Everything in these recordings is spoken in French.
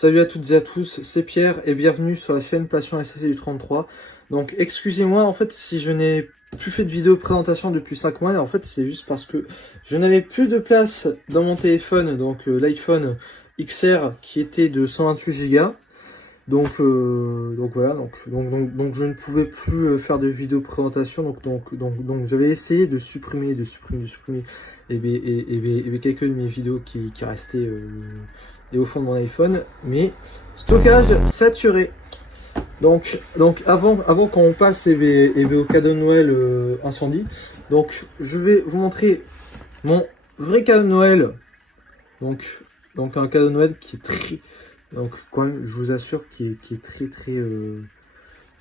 Salut à toutes et à tous, c'est Pierre et bienvenue sur la chaîne Passion SSC du 33. Donc excusez-moi en fait si je n'ai plus fait de vidéo présentation depuis 5 mois, et en fait c'est juste parce que je n'avais plus de place dans mon téléphone, donc l'iPhone XR qui était de 128 Go. Donc voilà, donc je ne pouvais plus faire de vidéo présentation, donc j'avais essayé de supprimer quelques de mes vidéos qui restaient au fond de mon iPhone, mais stockage saturé. Donc avant qu'on passe au cadeau de Noël incendie, donc je vais vous montrer mon vrai cadeau de Noël. Donc un cadeau de Noël qui est très, donc quand même je vous assure qui est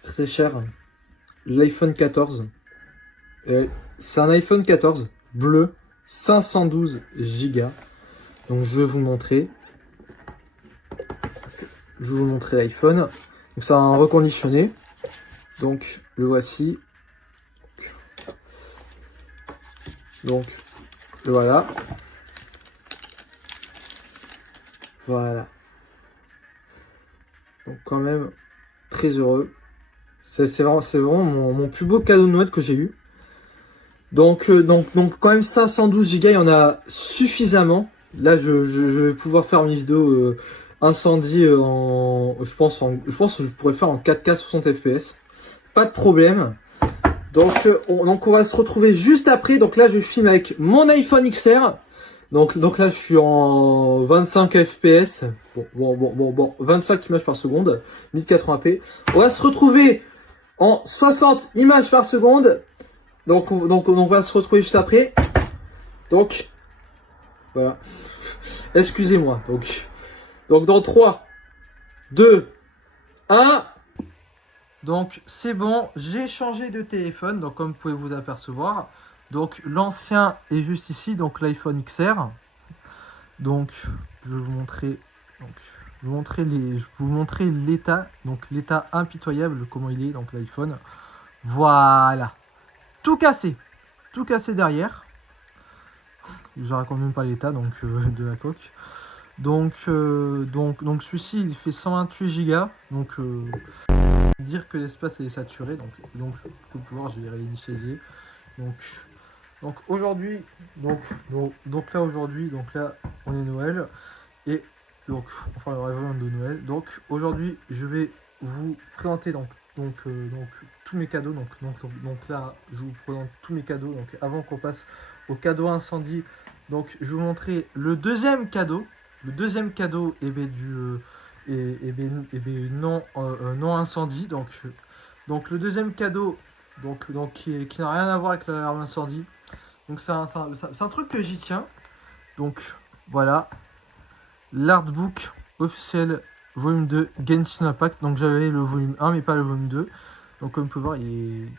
très cher. L'iPhone 14. C'est un iPhone 14 bleu 512 Go. Donc je vais vous montrer. Je vais vous montrer l'iPhone. Donc c'est un reconditionné. Donc le voici. Donc voilà. Voilà. Donc quand même très heureux. C'est vraiment mon plus beau cadeau de Noël que j'ai eu. Donc quand même 512 Go, il y en a suffisamment. Là je vais pouvoir faire mes vidéos incendie je pense que je pourrais faire en 4K 60 fps. Pas de problème. Donc on va se retrouver juste après. Donc là je filme avec mon iPhone XR. Donc là je suis en 25 fps. Bon 25 images par seconde, 1080p. On va se retrouver en 60 images par seconde. Donc on va se retrouver juste après. Donc voilà. Excusez-moi. Donc dans 3, 2, 1. Donc c'est bon, j'ai changé de téléphone, donc comme vous pouvez vous apercevoir. Donc l'ancien est juste ici, donc l'iPhone XR. Donc je vais vous montrer, je vais vous montrer l'état, donc l'état impitoyable, comment il est, donc l'iPhone. Voilà, tout cassé derrière. Je raconte même pas l'état de la coque. Donc celui-ci il fait 128 Go. Donc dire que l'espace est saturé. Donc pour pouvoir je vais réinitialiser. Donc aujourd'hui donc là on est Noël et donc enfin le réveillon de Noël. Donc aujourd'hui je vais vous présenter donc tous mes cadeaux. Donc là je vous présente tous mes cadeaux. Donc avant qu'on passe au cadeau incendie, donc je vais vous montrer le deuxième cadeau. Le deuxième cadeau est non incendie. Donc le deuxième cadeau qui n'a rien à voir avec l'alarme incendie. Donc c'est un truc que j'y tiens. Donc voilà, l'artbook officiel volume 2 Genshin Impact. Donc j'avais le volume 1 mais pas le volume 2. Donc comme vous pouvez voir, il est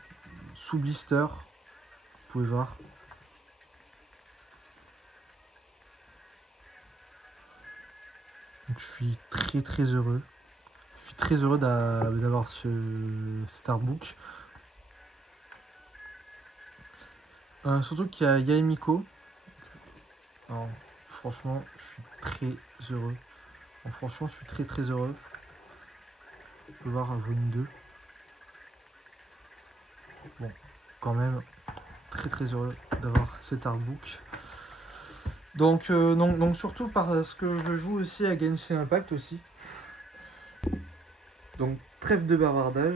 sous blister. Vous pouvez voir. Donc je suis très heureux. Je suis très heureux d'avoir cet artbook. Surtout qu'il y a Yaemiko. Alors, franchement, je suis très heureux. Alors, franchement, je suis très heureux. On peut voir volume 2. Bon, quand même, très heureux d'avoir cet artbook. Donc surtout parce que je joue aussi à Genshin Impact aussi. Donc trêve de bavardage.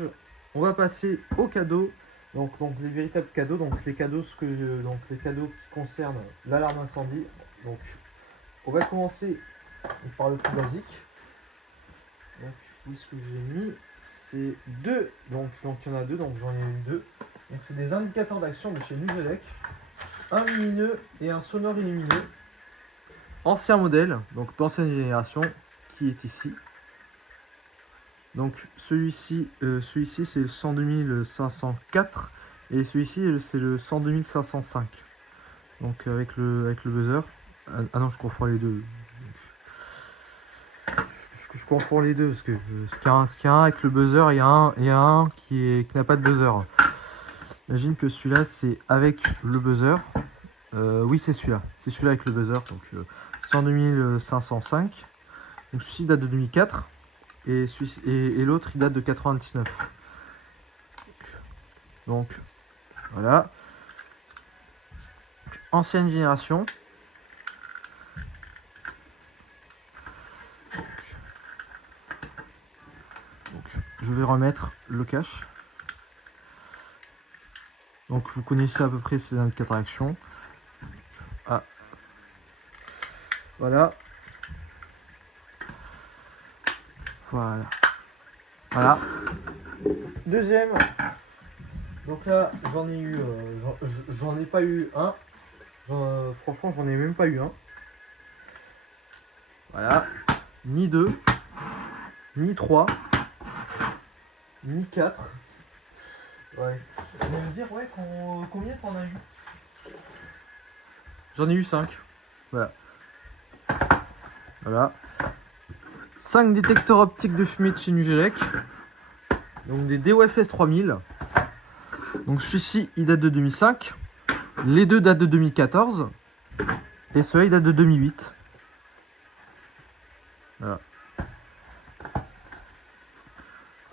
On va passer aux cadeaux. Donc les véritables cadeaux. Donc les cadeaux les cadeaux qui concernent l'alarme incendie. Donc on va commencer par le plus basique. Donc où est-ce que j'ai mis? C'est deux. Donc il y en a deux. Donc j'en ai eu deux. Donc c'est des indicateurs d'action de chez Nuzelec. Un lumineux et un sonore illumineux. Ancien modèle, donc d'ancienne génération, qui est ici. Donc celui-ci c'est le 102 504 et celui-ci c'est le 102 505. Donc avec le buzzer. Ah non, je confonds les deux. Je confonds les deux parce que ce qu'il y a un avec le buzzer et il y a un qui n'a pas de buzzer. J'imagine que celui-là c'est avec le buzzer. Oui, c'est celui-là avec le buzzer. Donc 102 505. Donc celui-ci date de 2004 et l'autre il date de 99. Donc voilà. Ancienne génération. Donc, je vais remettre le cache. Donc vous connaissez à peu près ces indicateurs d'action. Ah. Voilà. Voilà. Voilà. Deuxième. Donc là, j'en ai eu, j'en ai pas eu un. Franchement, j'en ai même pas eu un. Voilà. Ni deux, ni trois, ni quatre. Ouais. Vous allez me dire, ouais, combien t'en as eu? J'en ai eu 5. Voilà. Voilà. 5 détecteurs optiques de fumée de chez Nugelec. Donc des DOFS 3000. Donc celui-ci, il date de 2005. Les deux datent de 2014. Et celui-là, il date de 2008. Voilà.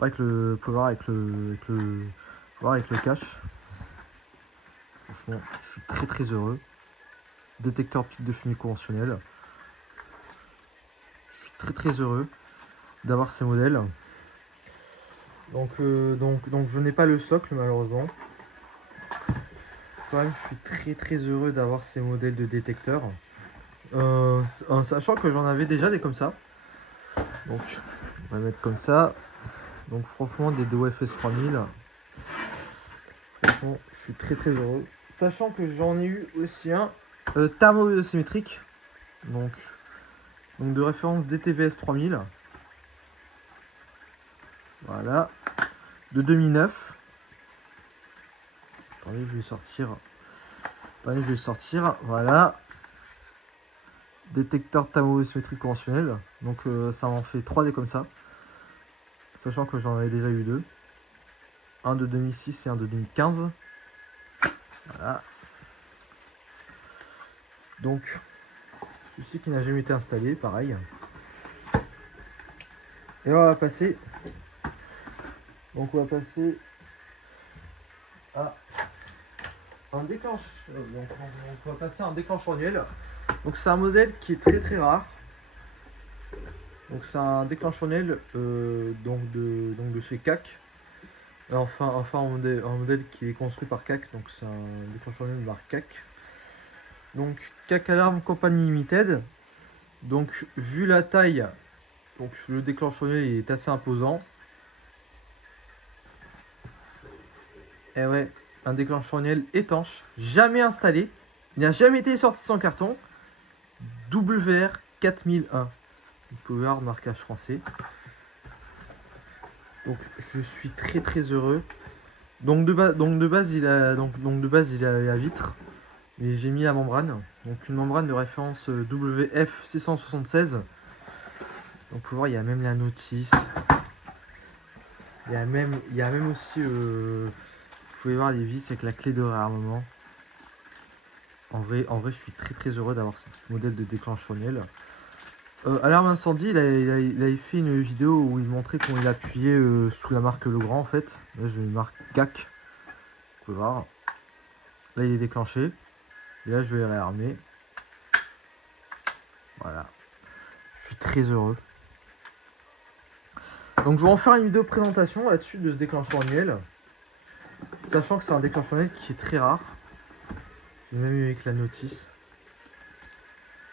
Avec le pouvoir, avec le cache. Franchement, je suis très heureux. Détecteur optique de fumée conventionnel. Je suis très heureux d'avoir ces modèles. Donc je n'ai pas le socle malheureusement. Quand même, je suis très heureux d'avoir ces modèles de détecteurs. En sachant que j'en avais déjà des comme ça. Donc on va mettre comme ça. Donc franchement des DOFS 3000. Franchement, je suis très heureux. Sachant que j'en ai eu aussi un thermosymétrique. Donc de référence DTVS 3000. Voilà. De 2009. Attendez, je vais sortir. Voilà. Détecteur thermosymétrique conventionnel. Donc ça m'en fait 3D comme ça. Sachant que j'en avais déjà eu 2. Un de 2006 et un de 2015. Voilà. Donc, celui-ci qui n'a jamais été installé, pareil. Et on va passer. Donc on va passer à un déclencheur. Donc on va passer à un déclencheur annuel. Donc c'est un modèle qui est très rare. Donc c'est un déclencheur annuel donc de chez CAC. Enfin un modèle qui est construit par CAC. Donc c'est un déclencheur annuel de marque CAC. Donc CAC Alarm Company Limited. Donc vu la taille, donc le déclencheur annuel est assez imposant. Et ouais, un déclencheur annuel étanche, jamais installé, il n'a jamais été sorti sans carton. WR 4001. Vous pouvez voir le marquage français. Donc je suis très heureux. Donc de base il a vitre, mais j'ai mis la membrane. Donc une membrane de référence WF 676. Donc vous pouvez voir, il y a même la notice. Il y a même aussi vous pouvez voir les vis avec la clé de réarmement. En vrai, je suis très heureux d'avoir ce modèle de déclencheur annuel. Alarme incendie, il avait fait une vidéo où il montrait comment il appuyait sous la marque Legrand en fait. Là j'ai une marque CAC. Vous pouvez voir. Là il est déclenché. Et là je vais le réarmer. Voilà. Je suis très heureux. Donc je vais en faire une vidéo présentation là-dessus de ce déclencheur annuel. Sachant que c'est un déclencheur annuel qui est très rare. J'ai même eu avec la notice.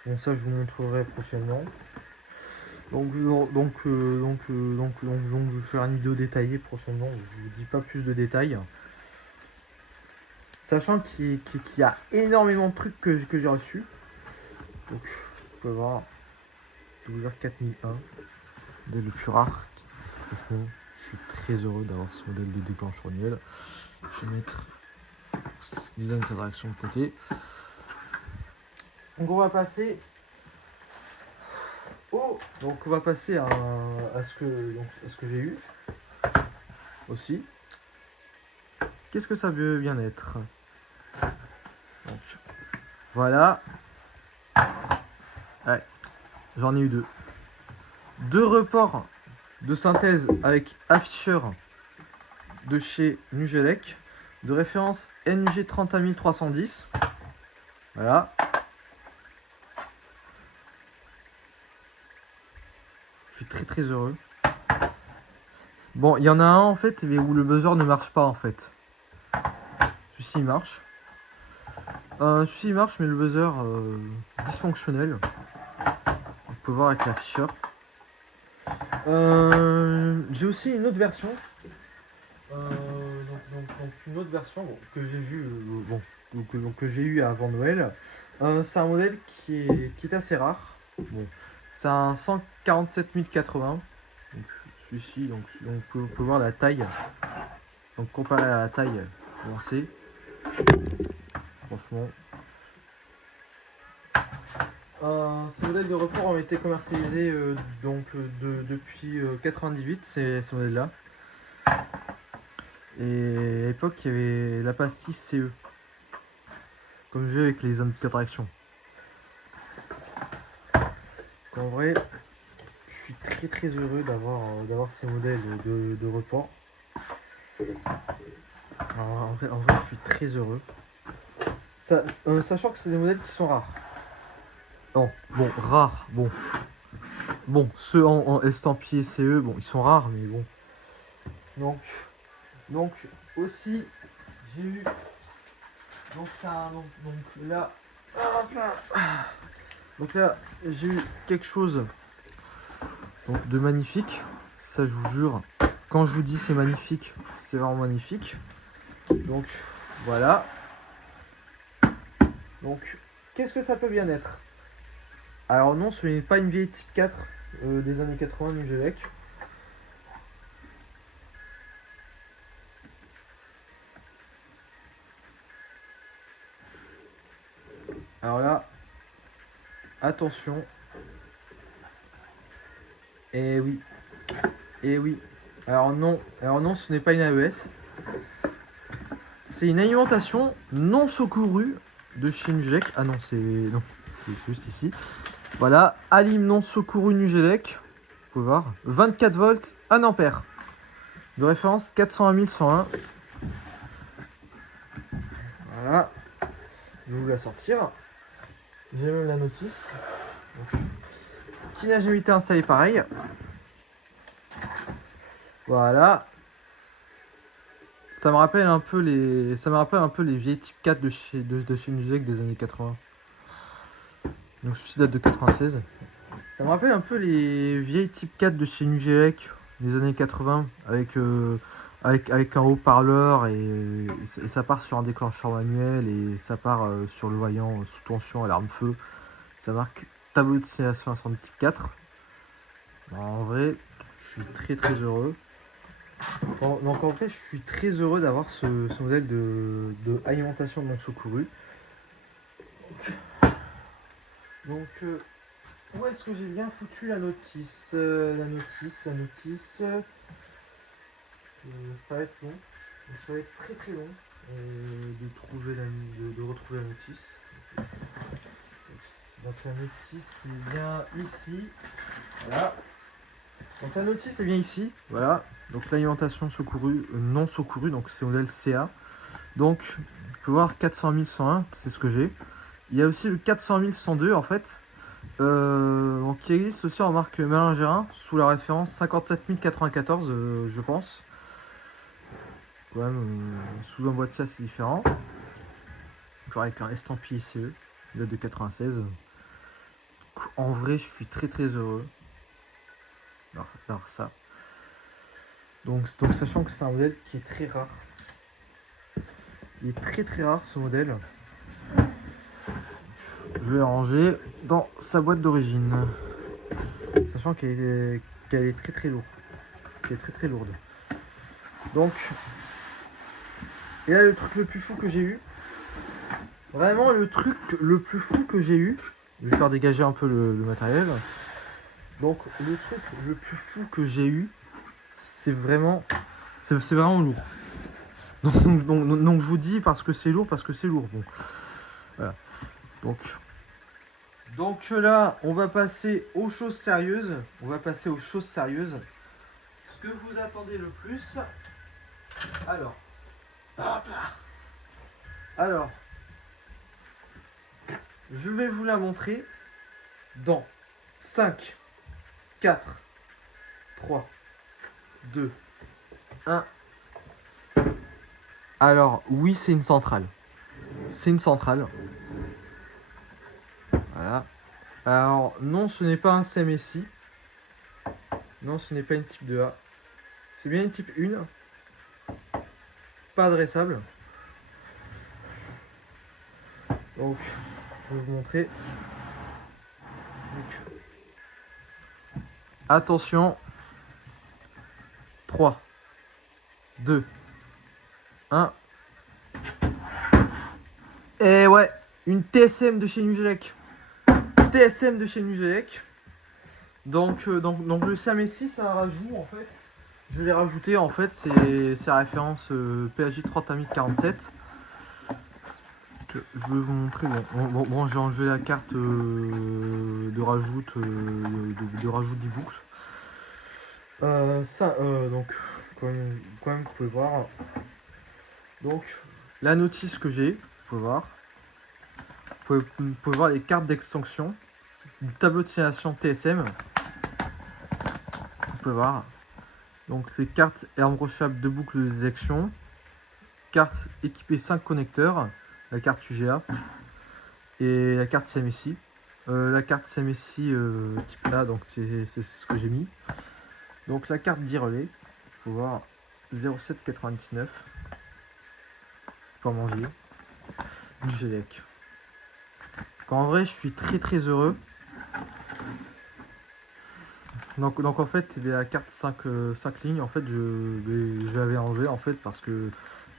Bon ça je vous montrerai prochainement. Donc je vais faire une vidéo détaillée prochainement. Je vous dis pas plus de détails. Sachant qu'il y a énormément de trucs que j'ai reçus. Donc vous pouvez voir WR 4001. Modèle le plus rare. Franchement, je suis très heureux d'avoir ce modèle de déclencheur annuel. Je vais mettre design cadre d'action de côté. Donc on va passer donc on va passer à ce que j'ai eu aussi. Qu'est-ce que ça veut bien être? Donc, voilà. Ouais, j'en ai eu 2. 2 reports de synthèse avec afficheur de chez Nugelec, de référence NG 30310. Voilà. Je suis très heureux. Bon, il y en a un en fait où le buzzer ne marche pas en fait. Celui-ci marche. Celui-ci marche mais le buzzer dysfonctionnel. On peut voir avec l'afficheur. J'ai aussi une autre version. Donc une autre version que j'ai vue, que j'ai eu avant Noël. C'est un modèle qui est assez rare. Bon, c'est un 147 1080. Donc celui-ci, on peut voir la taille. Donc comparé à la taille lancée, franchement. Ces modèles de report ont été commercialisés depuis 98, ces modèles-là. Et à l'époque, il y avait la pastille CE, comme jeu avec les indicateurs d'action. En vrai, je suis très heureux d'avoir ces modèles de report. Alors, en vrai, je suis très heureux. Sachant que c'est des modèles qui sont rares. Non, bon, rares, bon, ceux en estampillé CE, bon, ils sont rares, mais bon. Donc aussi, j'ai eu, donc là, j'ai eu quelque chose de magnifique. Ça, je vous jure, quand je vous dis c'est magnifique, c'est vraiment magnifique. Donc voilà. Donc qu'est-ce que ça peut bien être? Alors non, ce n'est pas une vieille Type 4 des années 80 Nugelec. Alors là, attention. Et oui. Alors non, ce n'est pas une AES. C'est une alimentation non secourue de chez Nugelec. Ah non, c'est juste ici. Voilà, alim non secouru Nugelec. Vous pouvez voir. 24 volts, 1 ampère. De référence 401 101. Voilà. Je vais vous la sortir. J'ai même la notice. Donc, qui n'a jamais été installé pareil. Voilà. Ça me rappelle un peu les vieilles Type 4 de chez Nugelec des années 80. Donc celui-ci date de 96. Ça me rappelle un peu les vieilles Type 4 de chez Nugelec des années 80 avec un haut-parleur et ça part sur un déclencheur manuel et ça part sur le voyant sous tension, alarme feu. Ça marque tableau de signalisation incendie Type 4. Alors, en vrai, je suis très heureux. Donc en fait, je suis très heureux d'avoir ce modèle de alimentation non secourue. Donc, où est-ce que j'ai bien foutu la notice? La notice. Ça va être long. Donc, ça va être très long de retrouver la notice. Donc la notice est bien ici. Voilà. Donc la notice est bien ici. Voilà. Donc l'alimentation secourue, non secourue, donc c'est modèle CA. Donc on peut voir 400 101, c'est ce que j'ai. Il y a aussi le 400 102 en fait. Donc qui existe aussi en marque Malingérin sous la référence 57 094 je pense. Quand même sous un boîtier assez différent. Avec un estampillé CE, date de 96. En vrai, je suis très heureux d'avoir ça. Donc sachant que c'est un modèle qui est très rare. Il est très rare ce modèle. Je vais le ranger dans sa boîte d'origine. Sachant qu'elle est très lourde. Elle est très lourde. Donc, et là le truc le plus fou que j'ai eu. Vraiment le truc le plus fou que j'ai eu. Je vais faire dégager un peu le matériel. Donc le truc le plus fou que j'ai eu, c'est vraiment lourd. Donc je vous dis parce que c'est lourd, Bon. Voilà. Donc Donc là, on va passer aux choses sérieuses. Ce que vous attendez le plus. Alors. Hop là. Alors. Je vais vous la montrer dans 5, 4, 3, 2, 1. Alors, oui, c'est une centrale. Voilà. Alors, non, ce n'est pas un CMSI. Non, ce n'est pas une type 2A. C'est bien une type 1. Pas adressable. Donc, je vais vous montrer. Donc, attention. 3, 2, 1. Et ouais, une TSM de chez Nugelec. Donc le CMSI, ça rajoute en fait. Je l'ai rajouté en fait, c'est la référence PAJ 3047. Je vais vous montrer. Bon, j'ai enlevé la carte de rajout d'e-boucle. Donc quand même, vous pouvez voir. Donc la notice que j'ai, vous pouvez voir. Vous pouvez voir les cartes d'extension du tableau de signalisation TSM. Vous pouvez voir. Donc c'est carte embrochable de boucle de détection, carte équipée 5 connecteurs, la carte UGA et la carte CMSI. La carte CMSI type A, donc c'est ce que j'ai mis. Donc la carte d'e-relais, il faut voir 0799, comme envier, du GELEC. En vrai, je suis très heureux. Donc en fait, la carte 5 lignes, en fait, je l'avais enlevé en fait parce que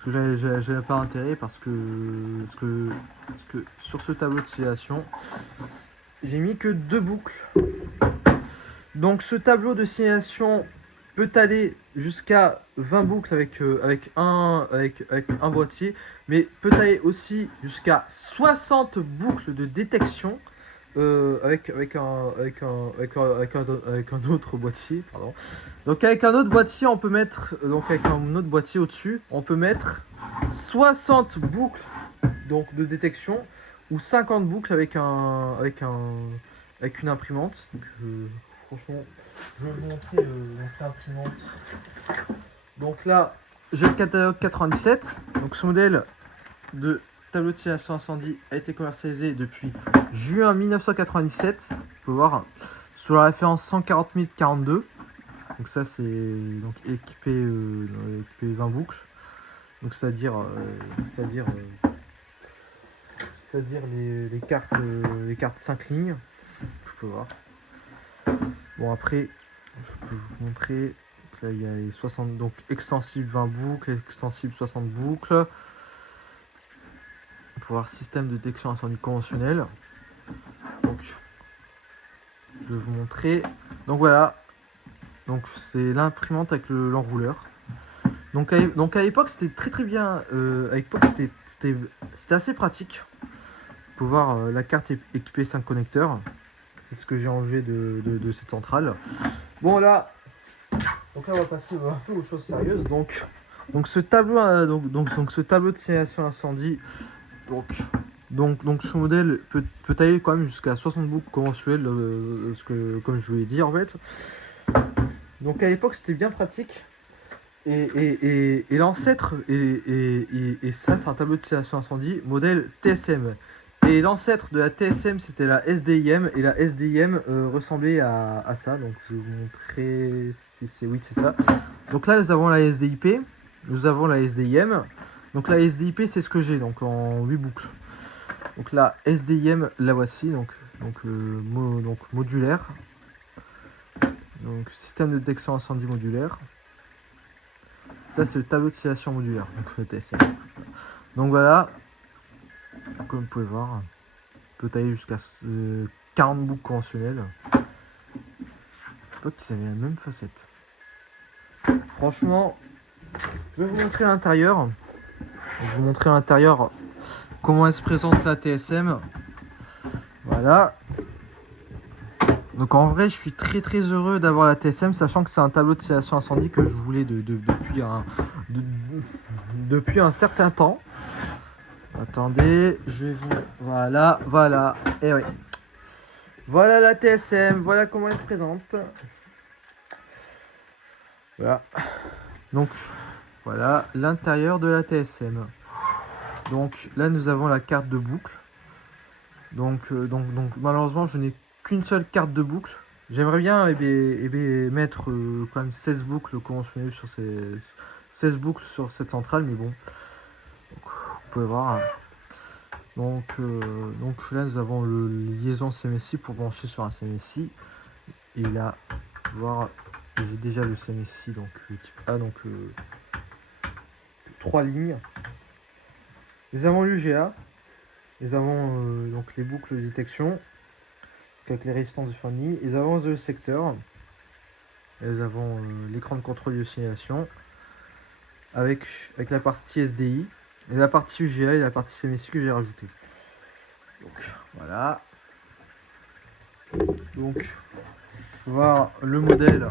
j'avais pas intérêt parce que sur ce tableau de signalisation, j'ai mis que 2 boucles. Donc ce tableau de signalisation peut aller jusqu'à 20 boucles avec un boîtier, mais peut aller aussi jusqu'à 60 boucles de détection. Avec un autre boîtier, pardon. Donc avec un autre boîtier, on peut mettre au-dessus, on peut mettre 60 boucles donc de détection ou 50 boucles avec une imprimante. Donc, franchement, je vais vous montrer l'imprimante. Donc là, j'ai le catalogue 97. Donc ce modèle de tableau de signalisation incendie a été commercialisé depuis juin 1997. Vous pouvez voir sous la référence 140 042. Donc ça c'est donc équipé 20 boucles. Donc c'est-à-dire les cartes 5 lignes. Vous pouvez voir. Bon après je peux vous montrer. Donc là il y a les 60 donc extensible 20 boucles, extensible 60 boucles. On peut voir système de détection incendie conventionnel. Donc, je vais vous montrer. Donc voilà. Donc c'est l'imprimante avec l'enrouleur. Donc à l'époque c'était très bien. À l'époque c'était assez pratique. Vous pouvez voir la carte équipée 5 connecteurs. C'est ce que j'ai enlevé de cette centrale. Bon là. Donc là on va passer un peu aux choses sérieuses. Donc ce tableau ce tableau de signalisation incendie. Donc ce modèle peut aller quand même jusqu'à 60 boucles conventionnelles, comme je vous l'ai dit en fait. Donc à l'époque c'était bien pratique. Et l'ancêtre, et ça c'est un tableau de signalisation incendie, modèle TSM. Et l'ancêtre de la TSM c'était la SDIM, et la SDIM ressemblait à ça. Donc je vais vous montrer si c'est oui c'est ça. Donc là nous avons la SDIP, nous avons la SDIM. Donc la SDIP c'est ce que j'ai, donc en 8 boucles. Donc la SDIM la voici, donc modulaire. Donc système de détection incendie modulaire. Ça c'est le tableau de signalisation modulaire, donc le TSM. Donc voilà, comme vous pouvez voir, peut aller jusqu'à 40 boucles conventionnelles. Je sais pas qu'ils avaient la même facette. Franchement, je vais vous montrer à l'intérieur. Je vais vous montrer à l'intérieur comment elle se présente la TSM. Voilà. Donc en vrai, je suis très heureux d'avoir la TSM, sachant que c'est un tableau de simulation incendie que je voulais depuis un certain temps. Attendez, je vais vous... Voilà. Et oui. Voilà la TSM, voilà comment elle se présente. Voilà. Donc, voilà l'intérieur de la TSM. Donc là, nous avons la carte de boucle. Donc malheureusement, je n'ai qu'une seule carte de boucle. J'aimerais bien mettre quand même 16 boucles conventionnelles sur 16 boucles sur cette centrale, mais bon. Donc, vous pouvez voir. Donc là, nous avons le liaison CMSI pour brancher sur un CMSI. Et là, voir, j'ai déjà le CMSI, donc le type A, donc 3 lignes. Nous avons l'UGA. Nous avons donc les boucles de détection avec les résistances de fin de ligne. Nous avons le secteur. Nous avons l'écran de contrôle de signalisation avec la partie SDI et la partie UGA et la partie CMSI que j'ai rajouté. Donc voilà. Donc voir le modèle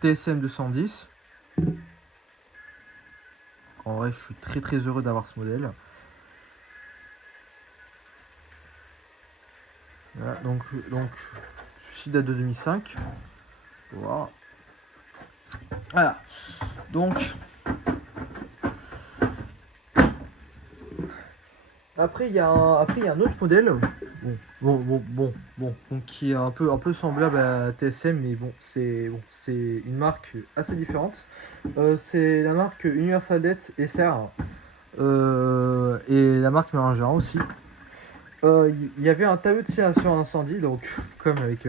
TSM 210. En vrai, je suis très heureux d'avoir ce modèle. Voilà, donc celui-ci date de 2005. Voilà. Donc après il y a un autre modèle. Bon, qui est un peu semblable à TSM, mais bon, c'est une marque assez différente. C'est la marque Universal SR et la marque Mélangera aussi. Il y avait un tableau de simulation incendie, donc comme avec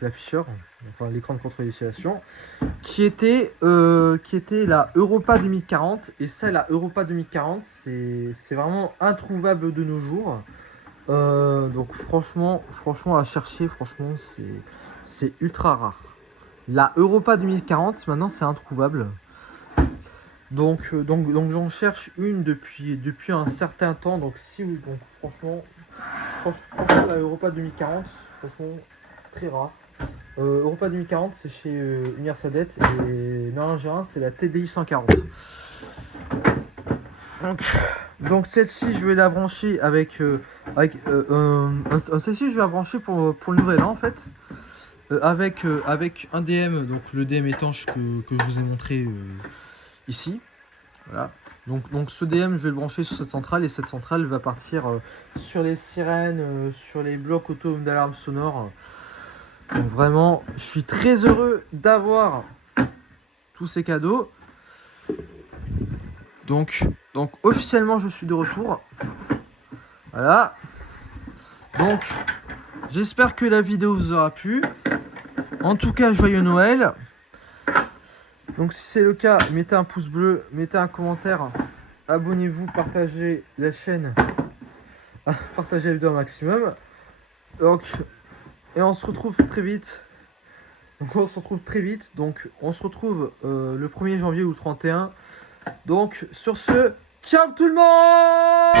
l'afficheur, enfin l'écran de contrôle de simulation, qui était la Europa 2040. Et ça, la Europa 2040, c'est vraiment introuvable de nos jours. Donc franchement à chercher, franchement c'est ultra rare. La Europa 2040 maintenant c'est introuvable. Donc j'en cherche une depuis un certain temps. Donc si vous, donc franchement la Europa 2040, franchement très rare. Europa 2040 c'est chez Universal et Mélangera c'est la TDI 140. Donc celle-ci je vais la brancher avec celle-ci je vais la brancher pour le nouvel an en fait, avec un DM, donc le DM étanche que je vous ai montré ici. Voilà. Donc ce DM je vais le brancher sur cette centrale et cette centrale va partir sur les sirènes, sur les blocs autonomes d'alarme sonore. Donc vraiment je suis très heureux d'avoir tous ces cadeaux. Donc officiellement je suis de retour. Voilà. Donc j'espère que la vidéo vous aura plu. En tout cas, joyeux Noël. Donc si c'est le cas, mettez un pouce bleu, mettez un commentaire, abonnez-vous, partagez la chaîne, partagez la vidéo au maximum. Donc, et on se retrouve très vite. Donc on se retrouve le 1er janvier ou le 31. Donc sur ce, ciao tout le monde.